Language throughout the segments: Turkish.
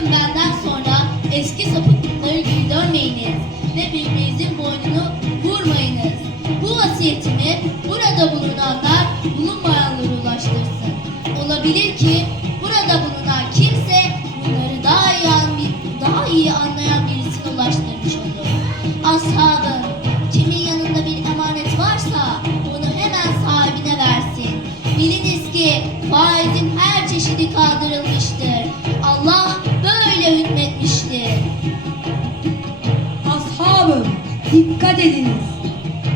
Sakın benden sonra eski sapıklıkları geri dönmeyiniz ve birbirinizin boynunu vurmayınız. Bu vasiyetimi burada bulunanlar bulunmayanlara ulaştırsın. Olabilir ki burada bulunan kimse bunları daha iyi anlayan birisine ulaştırmış olur. Ashabım, kimin yanında bir emanet varsa onu hemen sahibine versin. Biliniz ki faizin her çeşidi kaldırılmıştır. Allah böyle hükmetmiştir. Ashabım, dikkat ediniz.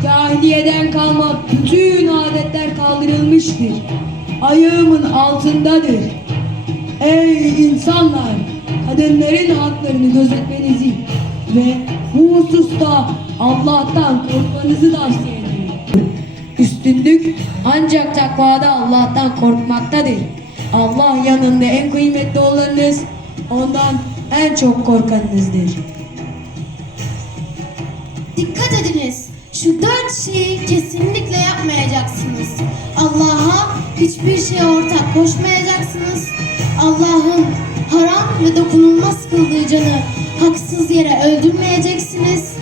Cahiliyeden kalma bütün adetler kaldırılmıştır. Ayağımın altındadır. Ey insanlar! Kadınların haklarını gözetmenizi ve bu hususta Allah'tan korkmanızı tavsiye ederim. Üstünlük ancak takvada Allah'tan korkmaktadır. Allah yanında en kıymetli olanınız, ondan en çok korkanınızdır. Dikkat ediniz. Şu 4 şeyi kesinlikle yapmayacaksınız. Allah'a hiçbir şeye ortak koşmayacaksınız. Allah'ın haram ve dokunulmaz kıldığı canı haksız yere öldürmeyeceksiniz.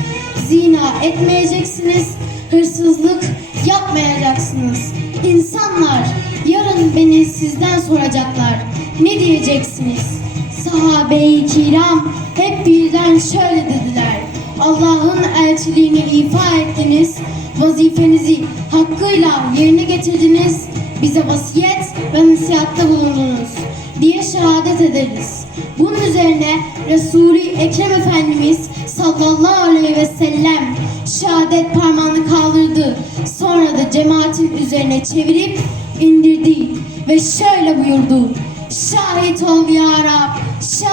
Zina etmeyeceksiniz. Hırsızlık yapmayacaksınız. İnsanlar, yarın beni sizden soracaklar. Ne diyeceksiniz? Sahabe-i kiram hep birden şöyle dediler: Allah'ın elçiliğini ifa ettiniz, vazifenizi hakkıyla yerine getirdiniz, bize vasiyet ve nasihatte bulundunuz diye şehadet ederiz. Bunun üzerine Resul-i Ekrem Efendimiz sallallahu aleyhi ve sellem şehadet parmağını kaldırdı. Sonra da cemaatin üzerine çevirip indirdi ve şöyle buyurdu: Şahit ol ya Rab, şahit